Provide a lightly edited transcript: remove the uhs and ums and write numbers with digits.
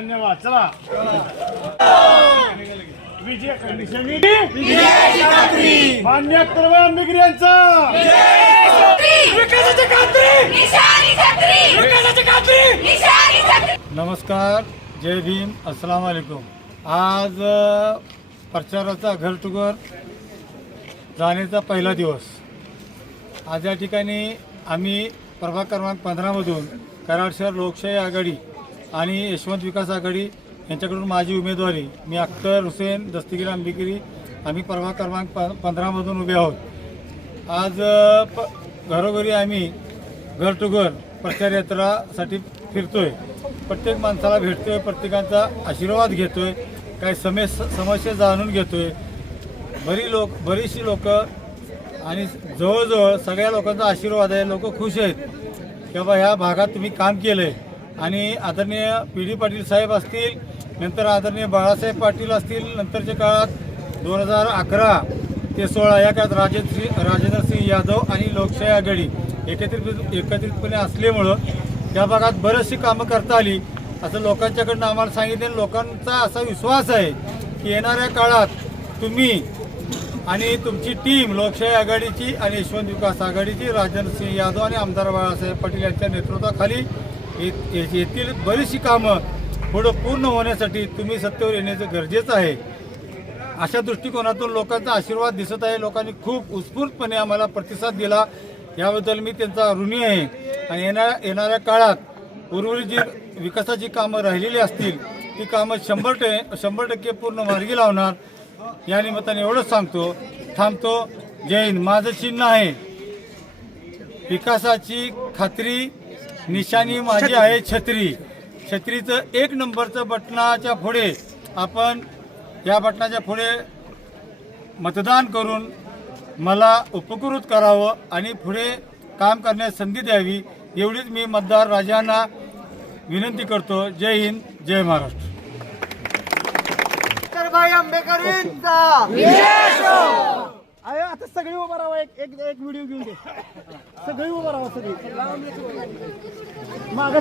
धन्यवाद. चला विजय कंडिशनरी मान्य अत्तरबाई आंबेकर यांचा विकासाची खात्री. नमस्कार, जय भीम, अस्सलाम वालेकुम. आज प्रचाराचा घर टू घर जाण्याचा पहिला दिवस. आज या ठिकाणी आम्ही प्रभाग क्रमांक 15 मधून कराड शहर लोकशाही आघाडी आणि यशवंत विकास आघाडी यांच्याकडून माझी उमेदवारी, मी अख्तर हुसेन दस्तगीर आंबेकरी, आम्ही प्रभाग क्रमांक 15 मधून उभे आहोत. आज घरोघरी आम्ही घर टू घर प्रचार यात्रासाठी फिरतोय, प्रत्येक माणसाला भेटतोय, प्रत्येकाचा आशीर्वाद घेतोय, काही समस्या जाणून घेतोय. बरीचशी लोक आणि जवळजवळ सगळ्या लोकांचा आशीर्वाद आहे. लोक खुश आहेत की बाबा ह्या भागात तुम्ही काम केलं आहे. आणि आदरणीय PD पाटील साहेब असतील, नंतर आदरणीय बाळासाहेब पाटील असतील, नंतरच्या काळात 2011 ते 16 या काळात राजेंद्रसिंह यादव आणि लोकशाही आघाडी एकत्रितपणे असल्यामुळं या भागात बरीचशी कामं करता आली असं लोकांच्याकडनं आम्हाला सांगितलं. लोकांचा असा विश्वास आहे की येणाऱ्या काळात तुम्ही आणि तुमची टीम लोकशाही आघाडीची आणि यशवंत विकास आघाडीची राजेंद्रसिंह यादव आणि आमदार बाळासाहेब पाटील यांच्या नेतृत्वाखाली येथील बरीचशी कामं पुढं पूर्ण होण्यासाठी तुम्ही सत्तेवर येण्याचं गरजेचं आहे. अशा दृष्टिकोनातून लोकांचा आशीर्वाद दिसत आहे. लोकांनी खूप उत्स्फूर्तपणे आम्हाला प्रतिसाद दिला, याबद्दल मी त्यांचा ऋणी आहे. आणि येणाऱ्या काळात उर्वरित जी विकासाची कामं राहिलेली असतील ती कामं 100% पूर्ण मार्गी लावणार. या निमित्ताने एवढंच सांगतो, थांबतो. जय हिंद. माझं चिन्ह आहे विकासाची खात्री, निशाणी माझी आहे छत्री. छत्रीचं 1 नंबरचं बटनाच्या पुढे आपण या बटनाच्या पुढे मतदान करून मला उपकृत करावं आणि पुढे काम करण्यास संधी द्यावी, एवढीच मी मतदार राजांना विनंती करतो. जय हिंद, जय महाराष्ट्र. भाई आंबेकरांचा आता सगळी उभा राहा. एक व्हिडिओ घेऊन दे. सगळी उभा राहा. सगळी माग